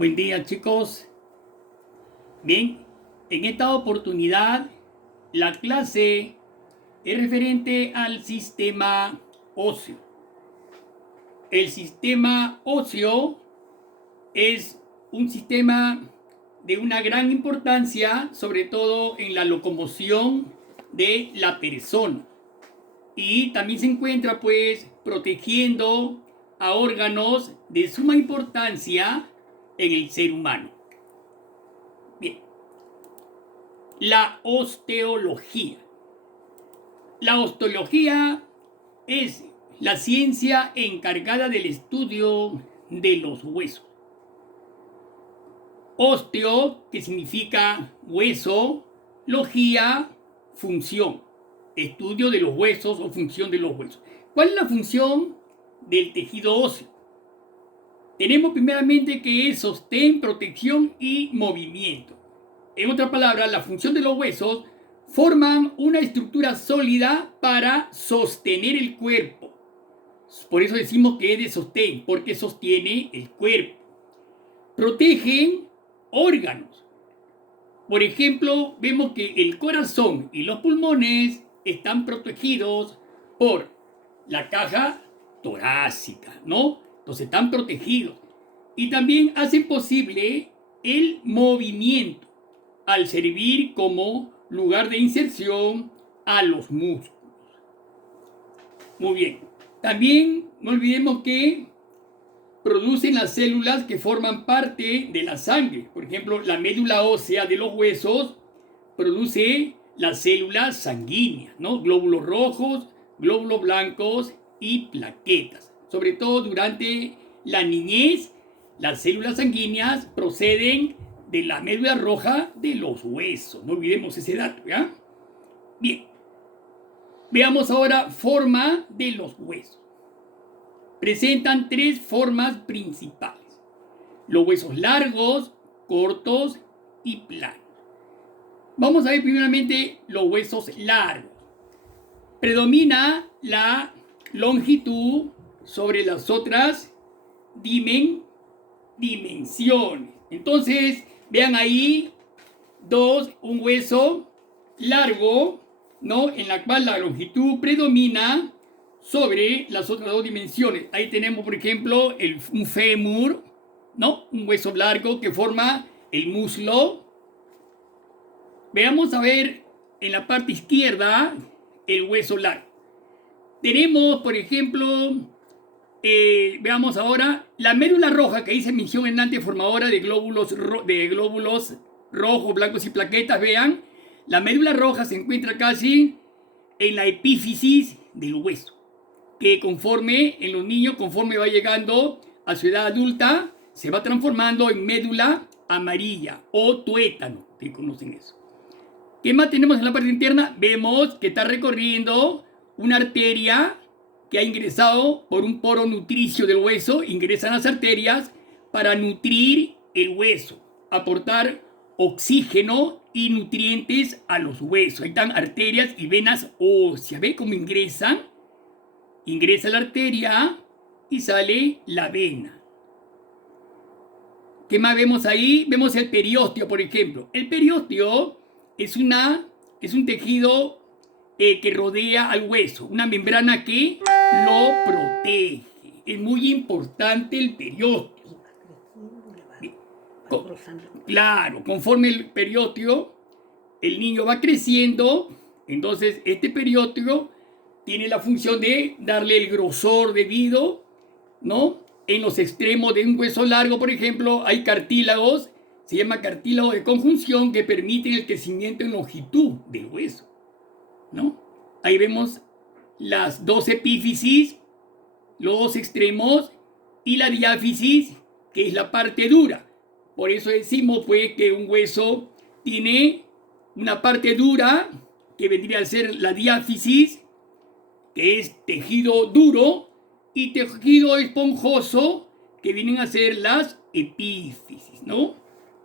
Buen día, chicos. Bien, en esta oportunidad la clase es referente al sistema óseo. El sistema óseo es un sistema de una gran importancia, sobre todo en la locomoción de la persona. Y también se encuentra pues protegiendo a órganos de suma importancia en el ser humano. Bien, la osteología. La osteología es la ciencia encargada del estudio de los huesos. Osteo, que significa hueso, logía, función, estudio de los huesos o función de los huesos. ¿Cuál es la función del tejido óseo? Tenemos primeramente que es sostén, protección y movimiento. En otras palabras, la función de los huesos forman una estructura sólida para sostener el cuerpo. Por eso decimos que es de sostén, porque sostiene el cuerpo. Protegen órganos. Por ejemplo, vemos que el corazón y los pulmones están protegidos por la caja torácica, ¿no? Entonces están protegidos. Y también hacen posible el movimiento al servir como lugar de inserción a los músculos. Muy bien. También no olvidemos que producen las células que forman parte de la sangre. Por ejemplo, la médula ósea de los huesos produce las células sanguíneas, ¿no? Glóbulos rojos, glóbulos blancos y plaquetas. Sobre todo durante la niñez, las células sanguíneas proceden de la médula roja de los huesos. No olvidemos ese dato, ¿ya? Bien. Veamos ahora forma de los huesos. Presentan tres formas principales: los huesos largos, cortos y planos. Vamos a ver primeramente los huesos largos. Predomina la longitud sobre las otras dimensiones. Entonces, vean ahí un hueso largo, ¿no? En la cual la longitud predomina sobre las otras dos dimensiones. Ahí tenemos, por ejemplo, un fémur, ¿no? Un hueso largo que forma el muslo. Veamos a ver en la parte izquierda el hueso largo. Tenemos, por ejemplo, veamos ahora la médula roja que hice mención en antes, formadora de glóbulos rojos, blancos y plaquetas. Vean, la médula roja se encuentra casi en la epífisis del hueso, que conforme en los niños, conforme va llegando a su edad adulta, se va transformando en médula amarilla o tuétano, que conocen eso. ¿Qué más tenemos en la parte interna? Vemos que está recorriendo una arteria que ha ingresado por un poro nutricio del hueso. Ingresan las arterias para nutrir el hueso, aportar oxígeno y nutrientes a los huesos. Ahí están arterias y venas óseas. ¿Ve cómo ingresan? Ingresa la arteria y sale la vena. ¿Qué más vemos ahí? Vemos el periósteo, por ejemplo. El periósteo es un tejido que rodea al hueso, una membrana que lo protege. Es muy importante el periósteo. Claro, conforme el periósteo, el niño va creciendo, entonces este periósteo tiene la función de darle el grosor debido, ¿no? En los extremos de un hueso largo, por ejemplo, hay cartílagos, se llama cartílago de conjunción, que permiten el crecimiento en longitud del hueso, ¿no? Ahí vemos las dos epífisis, los dos extremos, y la diáfisis, que es la parte dura. Por eso decimos, pues, que un hueso tiene una parte dura, que vendría a ser la diáfisis, que es tejido duro, y tejido esponjoso, que vienen a ser las epífisis, ¿no?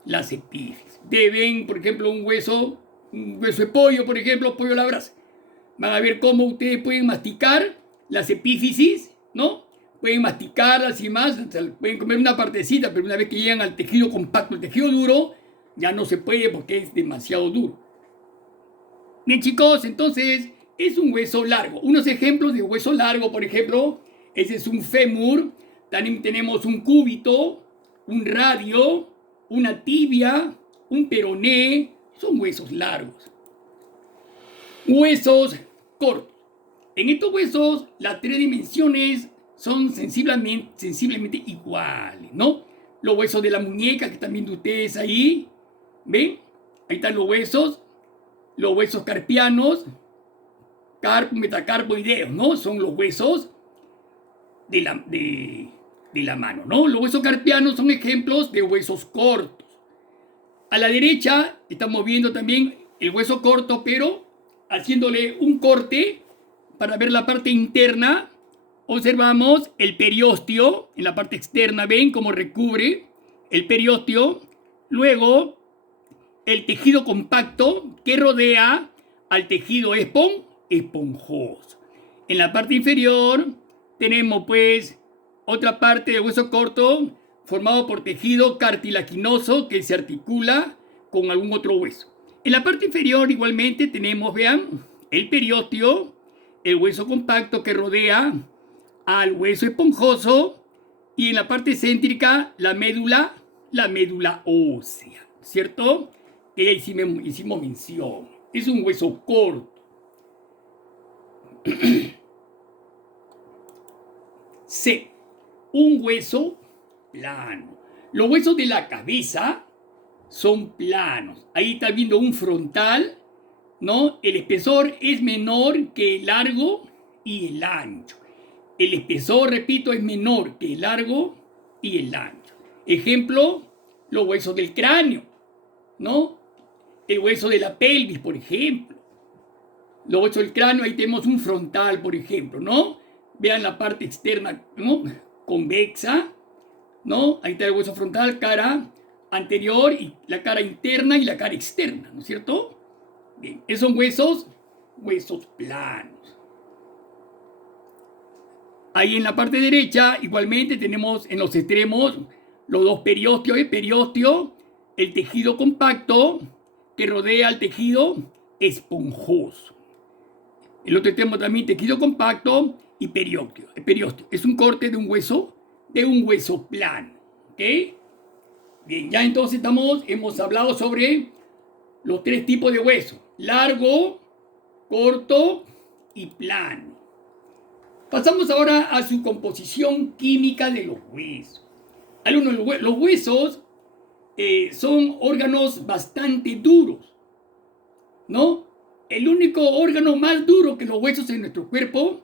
Las epífisis. Deben, por ejemplo, un hueso de pollo, por ejemplo, pollo a la brasa. Van a ver cómo ustedes pueden masticar las epífisis, ¿no? pueden masticarlas y más, o sea, pueden comer una partecita, pero una vez que llegan al tejido compacto, el tejido duro, ya no se puede porque es demasiado duro. Bien, chicos, entonces es un hueso largo. Unos ejemplos de hueso largo, por ejemplo, ese es un fémur. También tenemos un cúbito, un radio, una tibia, un peroné. Son huesos largos. Huesos cortos. En estos huesos, las tres dimensiones son sensiblemente iguales, ¿no? Los huesos de la muñeca, que están viendo ustedes ahí, ¿ven? Ahí están los huesos carpianos, carpo, metacarpoideos, ¿no? Son los huesos de la mano, ¿no? Los huesos carpianos son ejemplos de huesos cortos. A la derecha estamos viendo también el hueso corto, pero haciéndole un corte para ver la parte interna. Observamos el periósteo en la parte externa, ven cómo recubre el periósteo. Luego, el tejido compacto que rodea al tejido esponjoso. En la parte inferior tenemos pues otra parte del hueso corto formado por tejido cartilaginoso que se articula con algún otro hueso. En la parte inferior igualmente tenemos, vean, el periósteo, el hueso compacto que rodea al hueso esponjoso, y en la parte céntrica la médula ósea, ¿cierto? Que ya hicimos mención. Es un hueso corto. C. Un hueso plano. Los huesos de la cabeza son planos. Ahí está viendo un frontal, ¿no? El espesor es menor que el largo y el ancho. El espesor, repito, es menor que el largo y el ancho. Ejemplo, los huesos del cráneo, ¿no? El hueso de la pelvis, por ejemplo. Los huesos del cráneo, ahí tenemos un frontal, por ejemplo, ¿no? Vean la parte externa, ¿no? Convexa, ¿no? Ahí está el hueso frontal, cara anterior, y la cara interna y la cara externa, ¿no es cierto? Bien, esos son huesos planos. Ahí en la parte derecha, igualmente tenemos en los extremos los dos periósteos, el tejido compacto que rodea al tejido esponjoso. El otro extremo también tejido compacto y periósteo. El periósteo es un corte de un hueso plano. ¿Ok? Bien, ya entonces hemos hablado sobre los tres tipos de hueso: largo, corto y plano. Pasamos ahora a su composición química de los huesos. Los huesos son órganos bastante duros, ¿no? El único órgano más duro que los huesos en nuestro cuerpo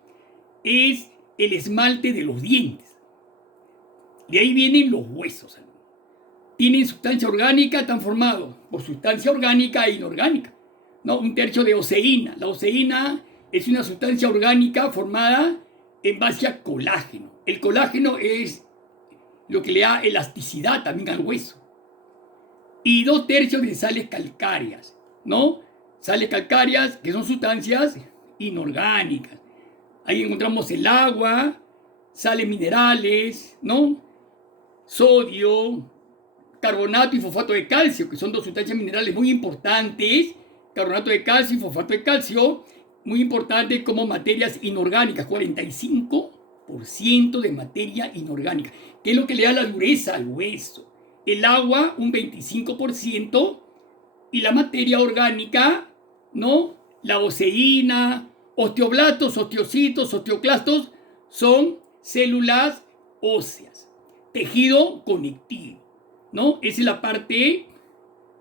es el esmalte de los dientes. De ahí vienen los huesos. Tienen sustancia orgánica, están formados por sustancia orgánica e inorgánica, ¿no? Un tercio de oseína. La oseína es una sustancia orgánica formada en base a colágeno. El colágeno es lo que le da elasticidad también al hueso. Y 2/3 de sales calcáreas, ¿no? Sales calcáreas que son sustancias inorgánicas. Ahí encontramos el agua, sales minerales, ¿no? Sodio, carbonato y fosfato de calcio, que son dos sustancias minerales muy importantes. Carbonato de calcio y fosfato de calcio, muy importantes como materias inorgánicas. 45% de materia inorgánica, que es lo que le da la dureza al hueso. El agua, un 25%, y la materia orgánica, ¿no? La oseína, osteoblastos, osteocitos, osteoclastos, son células óseas, tejido conectivo, ¿no? Esa es la parte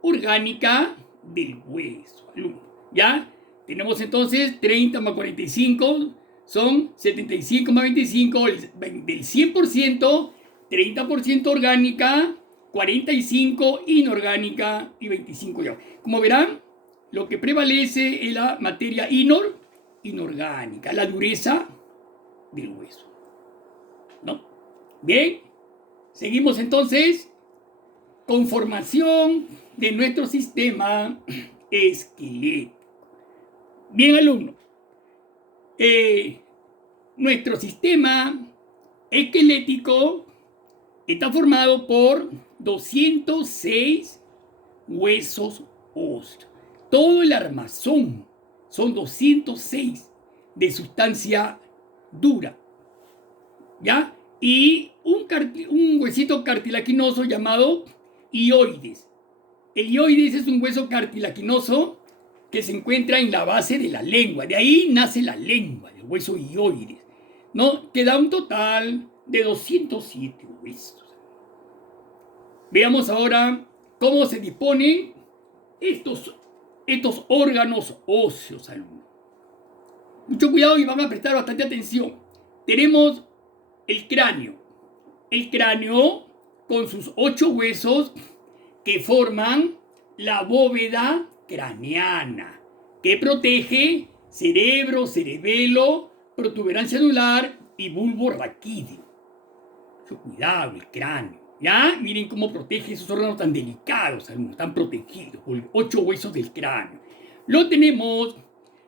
orgánica del hueso, alumno. ¿Ya? Tenemos entonces 30 más 45, son 75 más 25, del 100%, 30% orgánica, 45 inorgánica y 25 ya. Como verán, lo que prevalece es la materia inorgánica, la dureza del hueso, ¿no? Bien, seguimos entonces con formación de nuestro sistema esquelético. Bien, alumno, nuestro sistema esquelético está formado por 206 huesos óseos. Todo el armazón son 206 de sustancia dura, ¿ya? Y un huesito cartilaginoso llamado hioides. El hioides es un hueso cartilaginoso que se encuentra en la base de la lengua. De ahí nace la lengua, el hueso hioides, ¿no? Que da un total de 207 huesos. Veamos ahora cómo se disponen estos órganos óseos, alumnos. Mucho cuidado y van a prestar bastante atención. Tenemos el cráneo. El cráneo con sus 8 huesos que forman la bóveda craneana, que protege cerebro, cerebelo, protuberancia anular y bulbo raquídeo. Mucho cuidado, el cráneo. ¿Ya? Miren cómo protege esos órganos tan delicados, algunos están protegidos por 8 huesos del cráneo. Luego tenemos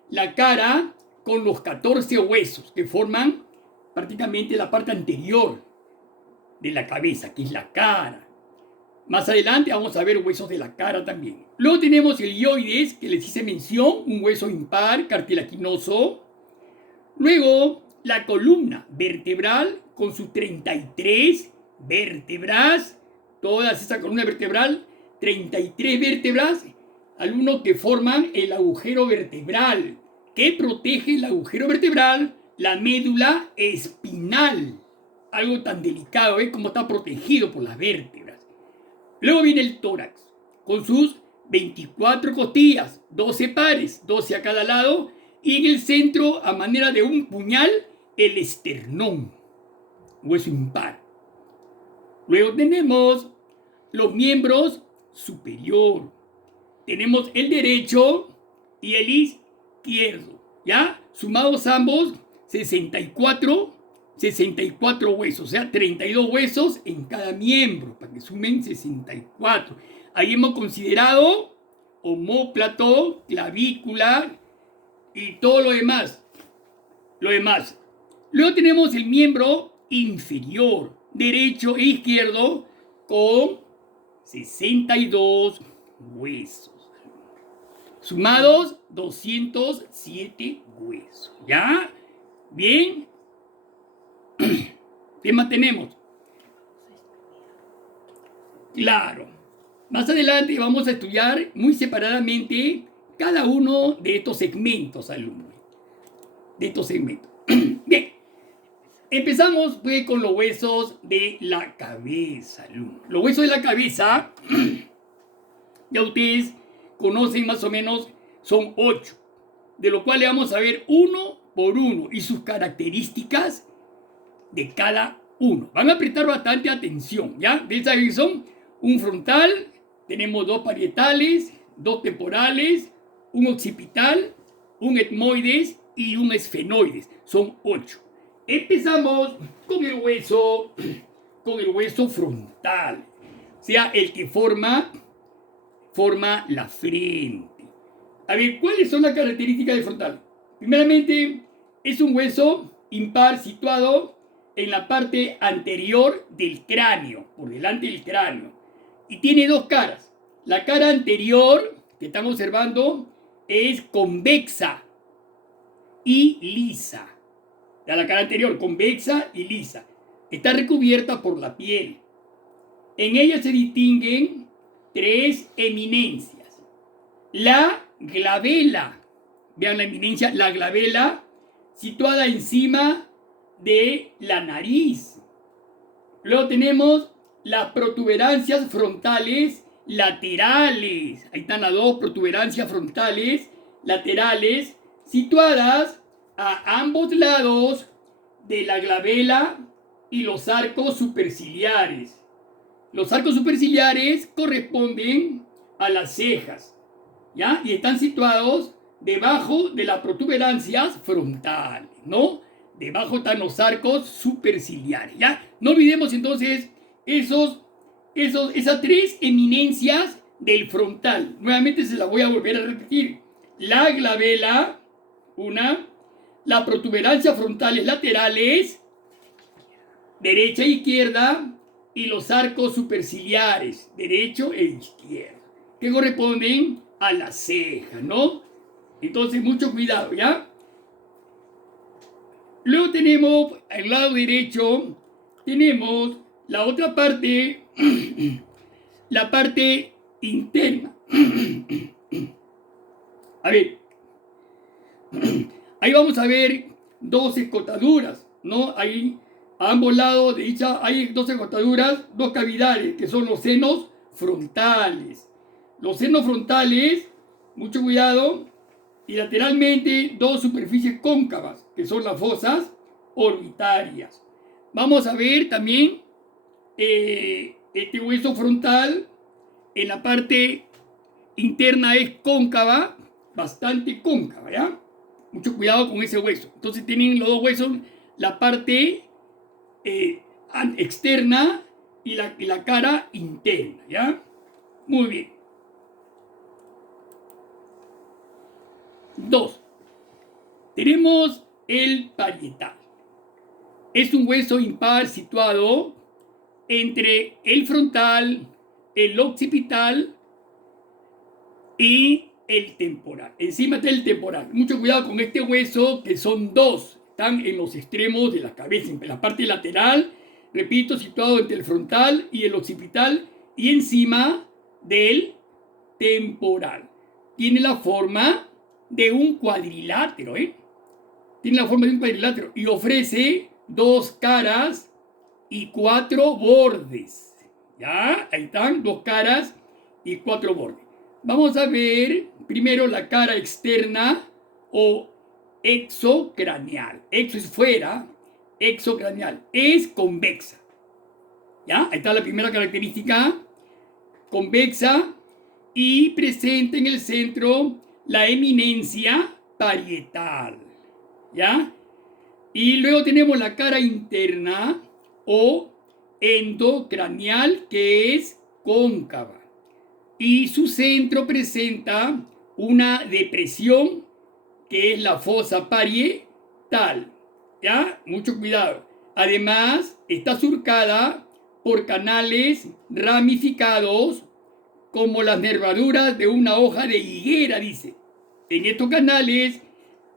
la cara con los 14 huesos que forman prácticamente la parte anterior de la cabeza, que es la cara. Más adelante vamos a ver huesos de la cara también. Luego tenemos el hioides, que les hice mención, un hueso impar cartilaginoso. Luego la columna vertebral con sus 33 vértebras, toda esa columna vertebral, 33 vértebras, alumnos que forman el agujero vertebral, que protege el agujero vertebral, la médula espinal, algo tan delicado, como está protegido por las vértebras. Luego viene el tórax, con sus 24 costillas, 12 pares, 12 a cada lado, y en el centro, a manera de un puñal, el esternón, hueso impar. Luego tenemos los miembros superior. Tenemos el derecho y el izquierdo, ¿ya? Sumados ambos, 64 huesos, o sea, 32 huesos en cada miembro, para que sumen 64. Ahí hemos considerado omóplato, clavícula y todo lo demás. Luego tenemos el miembro inferior, derecho e izquierdo, con 62 huesos. Sumados, 207 huesos. ¿Ya? Bien. ¿Qué más tenemos? Claro. Más adelante vamos a estudiar muy separadamente cada uno de estos segmentos, alumnos. Bien. Empezamos pues con los huesos de la cabeza, alumnos. Los huesos de la cabeza, ya ustedes conocen más o menos, son 8, de lo cual le vamos a ver uno por uno y sus características de cada uno. Van a prestar bastante atención, ¿ya? De esa son un frontal, tenemos 2 parietales, 2 temporales, un occipital, un etmoides y un esfenoides. Son 8. Empezamos con el hueso frontal, o sea, el que forma la frente. A ver, ¿cuáles son las características del frontal? Primeramente, es un hueso impar situado en la parte anterior del cráneo, por delante del cráneo, y tiene 2 caras. La cara anterior que están observando es convexa y lisa. La cara anterior, convexa y lisa, está recubierta por la piel. En ella se distinguen 3 eminencias. La glabela, vean la eminencia, la glabela situada encima de la nariz. Luego tenemos las protuberancias frontales laterales. Ahí están las 2 protuberancias frontales laterales situadas a ambos lados de la glabela y los arcos superciliares. Los arcos superciliares corresponden a las cejas, ¿ya? Y están situados debajo de las protuberancias frontales, ¿no? Debajo están los arcos superciliares, ¿ya? No olvidemos entonces esas 3 eminencias del frontal. Nuevamente se las voy a volver a repetir. La glabela, las protuberancias frontales laterales, derecha e izquierda, y los arcos superciliares, derecho e izquierdo, que corresponden a la ceja, ¿no? Entonces, mucho cuidado, ¿ya? Luego tenemos, al lado derecho, tenemos la otra parte, la parte interna. A ver, ahí vamos a ver dos escotaduras, ¿no? Ahí a ambos lados de dicha hay dos escotaduras, dos cavidades, que son los senos frontales. Los senos frontales, mucho cuidado, y lateralmente dos superficies cóncavas, que son las fosas orbitarias. Vamos a ver también este hueso frontal en la parte interna es cóncava, bastante cóncava, ¿ya? Mucho cuidado con ese hueso. Entonces tienen los dos huesos, la parte externa y la cara interna, ¿ya? Muy bien. 2. Tenemos el parietal. Es un hueso impar situado entre el frontal, el occipital y el temporal. Encima del temporal. Mucho cuidado con este hueso, que son dos. Están en los extremos de la cabeza, en la parte lateral, repito, situado entre el frontal y el occipital y encima del temporal. Tiene la forma de un cuadrilátero, ¿eh? Tiene la forma de un cuadrilátero y ofrece dos caras y cuatro bordes. ¿Ya? Ahí están, dos caras y cuatro bordes. Vamos a ver primero la cara externa o exocraneal. Exo es fuera, exocraneal. Es convexa. ¿Ya? Ahí está la primera característica. Convexa y presenta en el centro la eminencia parietal. ¿Ya? Y luego tenemos la cara interna o endocraneal, que es cóncava. Y su centro presenta una depresión, que es la fosa parietal. ¿Ya? Mucho cuidado. Además, está surcada por canales ramificados como las nervaduras de una hoja de higuera, dice. En estos canales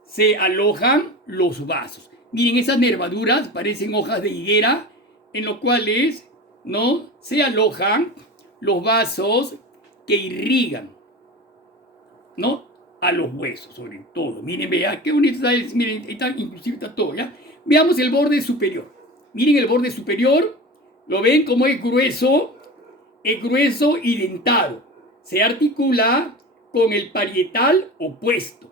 se alojan los vasos. Miren, esas nervaduras parecen hojas de higuera, en los cuales no se alojan los vasos que irrigan, ¿no? A los huesos, sobre todo. Miren, vean qué bonito está, miren, está, inclusive está todo, ¿ya? Veamos el borde superior. Miren el borde superior, ¿lo ven como es grueso? Es grueso y dentado. Se articula con el parietal opuesto,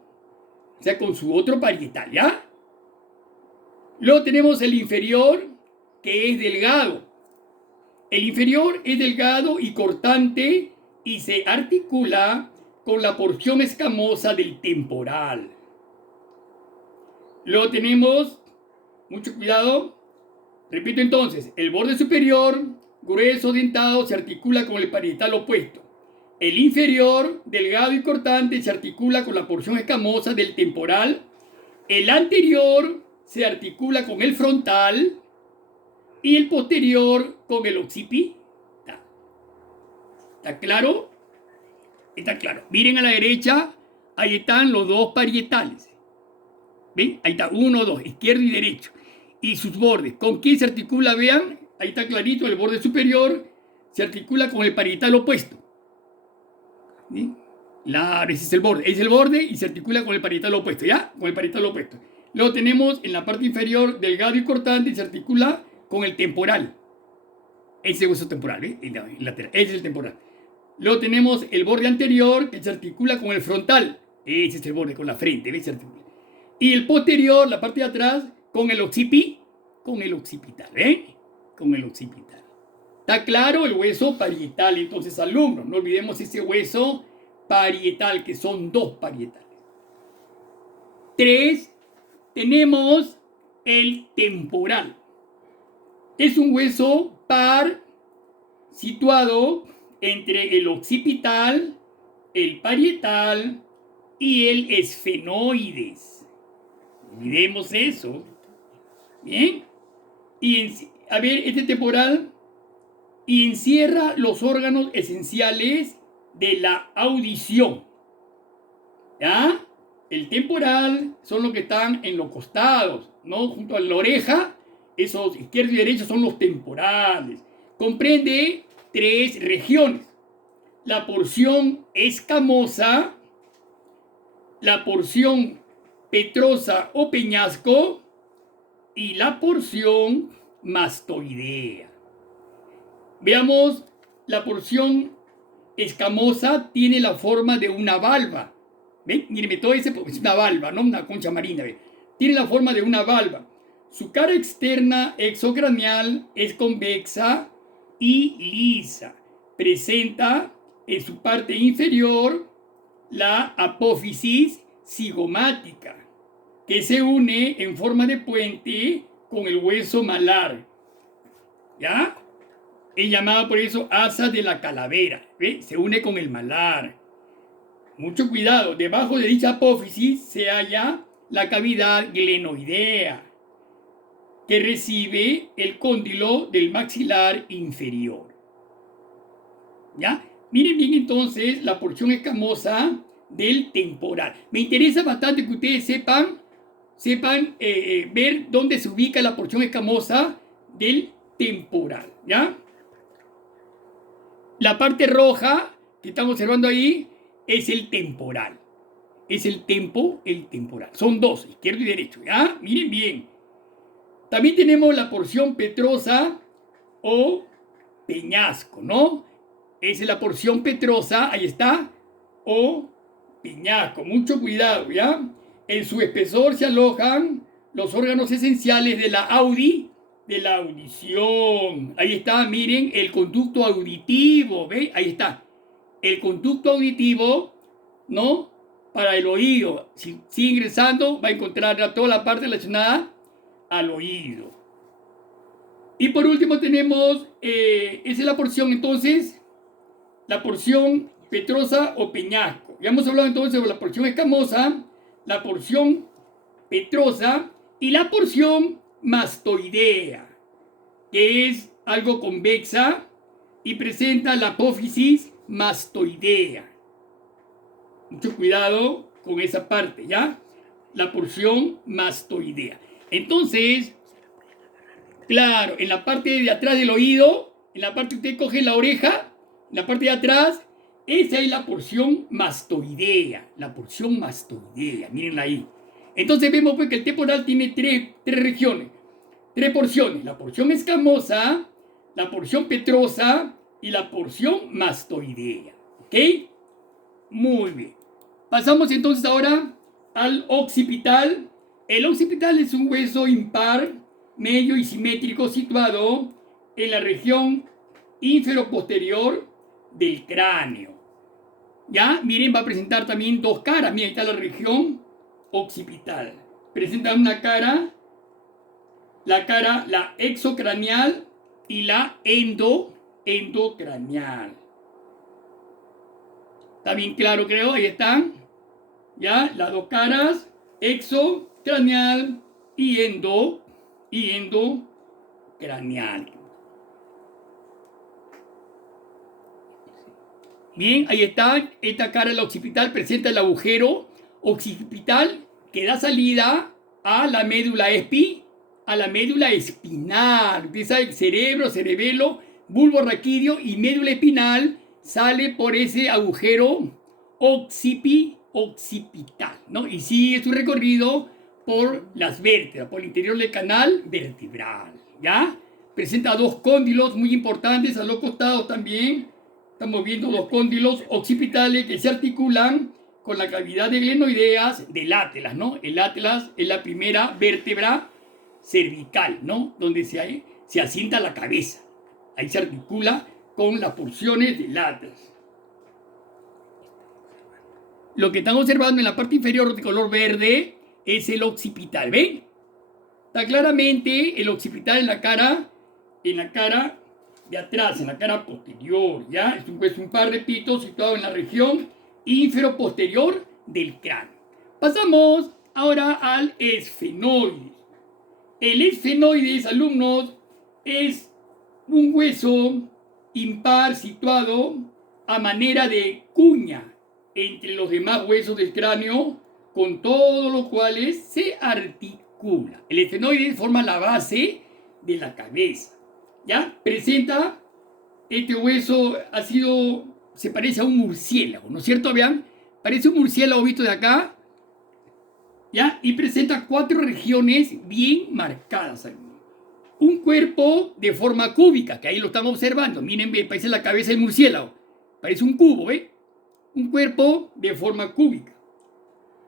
o sea, con su otro parietal, ¿ya? Luego tenemos el inferior, que es delgado. El inferior es delgado y cortante y se articula con la porción escamosa del temporal. Luego tenemos, mucho cuidado, repito entonces, el borde superior, grueso, dentado, se articula con el parietal opuesto. El inferior, delgado y cortante, se articula con la porción escamosa del temporal. El anterior se articula con el frontal y el posterior con el occipital. ¿Está claro? Está claro. Miren a la derecha, ahí están los dos parietales. ¿Ven? Ahí está, uno, dos, izquierdo y derecho. Y sus bordes. ¿Con quién se articula? Vean, ahí está clarito, el borde superior se articula con el parietal opuesto. ¿Sí? Claro, ese es el borde y se articula con el parietal opuesto, ¿ya? Con el parietal opuesto. Luego tenemos en la parte inferior delgado y cortante y se articula con el temporal. Ese hueso temporal, ¿eh? El lateral. Ese es el temporal. Luego tenemos el borde anterior que se articula con el frontal. Ese es el borde con la frente, ¿ves? Se articula. Y el posterior, la parte de atrás, con el occipital, ¿eh? Con el occipital. ¿Está claro? El hueso parietal. Entonces, alumnos, no olvidemos ese hueso parietal, que son dos parietales. 3. Tenemos el temporal. Es un hueso par situado entre el occipital, el parietal y el esfenoides. Olvidemos eso. Bien. Y a ver, este temporal y encierra los órganos esenciales de la audición. ¿Ya? El temporal son los que están en los costados, ¿no? Junto a la oreja, esos izquierdo y derecho son los temporales. Comprende 3 regiones. La porción escamosa, la porción petrosa o peñasco y la porción mastoidea. Veamos, la porción escamosa tiene la forma de una valva. ¿Ven? Mírenme, todo ese es una valva, no una concha marina. ¿Ven? Tiene la forma de una valva. Su cara externa exocranial es convexa y lisa. Presenta en su parte inferior la apófisis cigomática, que se une en forma de puente con el hueso malar. ¿Ya? Es llamada por eso asa de la calavera. ¿Ve? Se une con el malar. Mucho cuidado, debajo de dicha apófisis se halla la cavidad glenoidea, que recibe el cóndilo del maxilar inferior. ¿Ya? Miren bien entonces la porción escamosa del temporal. Me interesa bastante que ustedes sepan ver dónde se ubica la porción escamosa del temporal. ¿Ya? La parte roja que estamos observando ahí es el temporal. Es el temporal. Son 2, izquierdo y derecho. ¿Ya? Miren bien. También tenemos la porción petrosa o peñasco, ¿no? Esa es la porción petrosa, ahí está, o peñasco. Mucho cuidado, ¿ya? En su espesor se alojan los órganos esenciales de la audición. Ahí está, miren, el conducto auditivo, ¿ve? Ahí está. El conducto auditivo, ¿no? Para el oído. Si sigue ingresando, va a encontrar toda la parte relacionada al oído. Y por último tenemos, esa es la porción entonces, la porción petrosa o peñasco. Ya hemos hablado entonces sobre la porción escamosa, la porción petrosa y la porción mastoidea, que es algo convexa y presenta la apófisis mastoidea. Mucho cuidado con esa parte, ¿ya? La porción mastoidea. Entonces, claro, en la parte de atrás del oído, en la parte que usted coge la oreja, en la parte de atrás, esa es la porción mastoidea. La porción mastoidea, mírenla ahí. Entonces vemos pues que el temporal tiene tres regiones, 3 porciones. La porción escamosa, la porción petrosa y la porción mastoidea. ¿Ok? Muy bien. Pasamos entonces ahora al occipital. El occipital es un hueso impar, medio y simétrico situado en la región inferoposterior del cráneo. Ya, miren, va a presentar también 2 caras. Miren, ahí está la región occipital. Presenta una cara, la exocranial y la endocranial. Está bien claro, creo, ahí están. Ya, las 2 caras, exocranial y endocranial. Bien, ahí está. Esta cara de la occipital presenta el agujero occipital que da salida a la médula espinal. Ustedes saben, cerebro, cerebelo, bulbo raquídeo y médula espinal sale por ese agujero occipital, ¿no? Y sigue su recorrido por las vértebras, por el interior del canal vertebral, ¿ya? Presenta 2 cóndilos muy importantes a los costados también. Estamos viendo 2 cóndilos occipitales que se articulan con la cavidad de glenoideas del atlas, ¿no? El atlas es la primera vértebra cervical, ¿no? Donde se asienta la cabeza. Ahí se articula con las porciones del atlas. Lo que están observando en la parte inferior de color verde es el occipital, ¿ven? Está claramente el occipital en la cara de atrás, en la cara posterior, ¿ya? Es un hueso impar, repito, situado en la región inferoposterior del cráneo. Pasamos ahora al esfenoides. El esfenoides, alumnos, es un hueso impar situado a manera de cuña entre los demás huesos del cráneo, con todos los cuales se articula. El esfenoide forma la base de la cabeza. ¿Ya? Presenta, este hueso se parece a un murciélago, ¿no es cierto? Vean, parece un murciélago visto de acá, ¿ya? Y presenta 4 regiones bien marcadas. Un cuerpo de forma cúbica, que ahí lo estamos observando. Miren, parece la cabeza del murciélago. Parece un cubo, ¿eh? Un cuerpo de forma cúbica.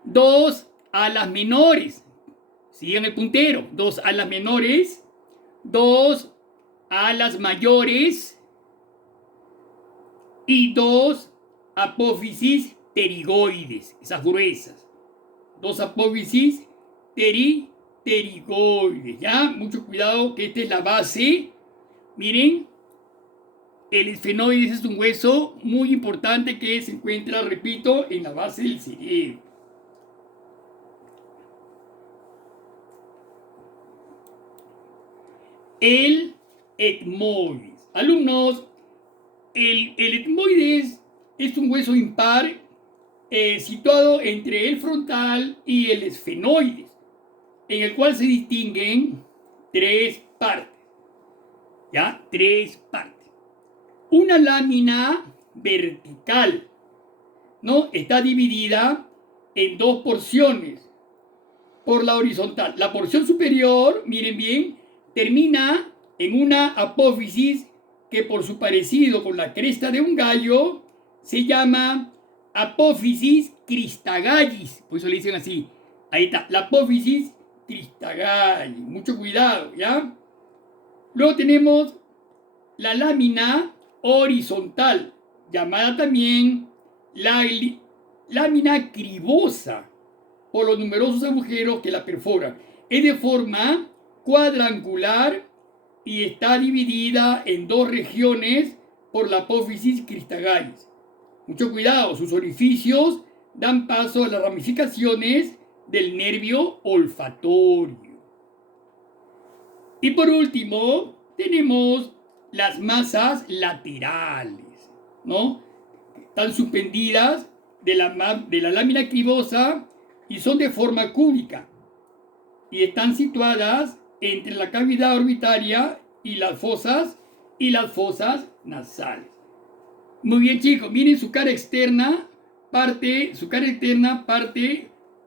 2 alas menores. Sigan el puntero. 2 alas menores. 2 alas mayores. Y 2 apófisis pterigoides. Esas gruesas. 2 apófisis pterigoides. ¿Ya? Mucho cuidado que esta es la base. Miren. El esfenoide es un hueso muy importante que se encuentra, repito, en la base del cerebro. El etmoides. Alumnos, el etmoides es un hueso impar situado entre el frontal y el esfenoides, en el cual se distinguen 3 partes. ¿Ya? 3 partes. Una lámina vertical, ¿no? Está dividida en 2 porciones por la horizontal. La porción superior, miren bien, termina en una apófisis que por su parecido con la cresta de un gallo se llama apófisis cristagallis. Por eso le dicen así. Ahí está, la apófisis cristagallis. Mucho cuidado, ¿ya? Luego tenemos la lámina horizontal, llamada también la lámina cribosa, por los numerosos agujeros que la perforan. Es de forma cuadrangular y está dividida en 2 regiones por la apófisis cristagallis. Mucho cuidado, sus orificios dan paso a las ramificaciones del nervio olfatorio. Y por último, tenemos las masas laterales, ¿no? Están suspendidas de la lámina cribosa y son de forma cúbica y están situadas entre la cavidad orbitaria y las fosas nasales. Muy bien, chicos, miren su cara externa parte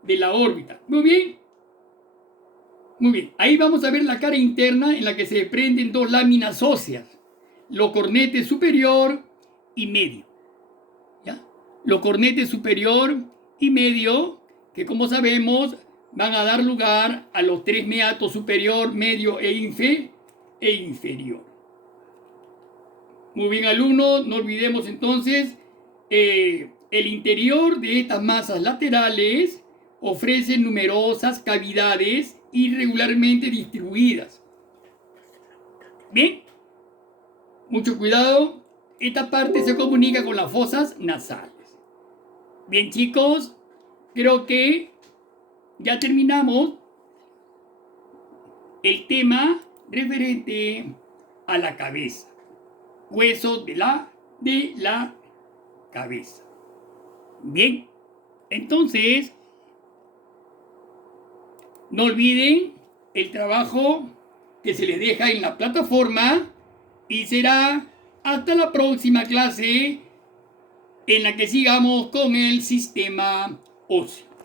de la órbita. Muy bien. Muy bien, ahí vamos a ver la cara interna en la que se desprenden 2 láminas óseas, los cornetes superior y medio. ¿Ya? Los cornetes superior y medio, que como sabemos van a dar lugar a los 3 meatos superior, medio e inferior. Muy bien, alumnos, no olvidemos entonces, el interior de estas masas laterales ofrece numerosas cavidades irregularmente distribuidas. Bien, mucho cuidado, esta parte se comunica con las fosas nasales. Bien, chicos, creo que ya terminamos el tema referente a la cabeza, huesos de la cabeza. Bien, entonces no olviden el trabajo que se les deja en la plataforma y será hasta la próxima clase en la que sigamos con el sistema óseo.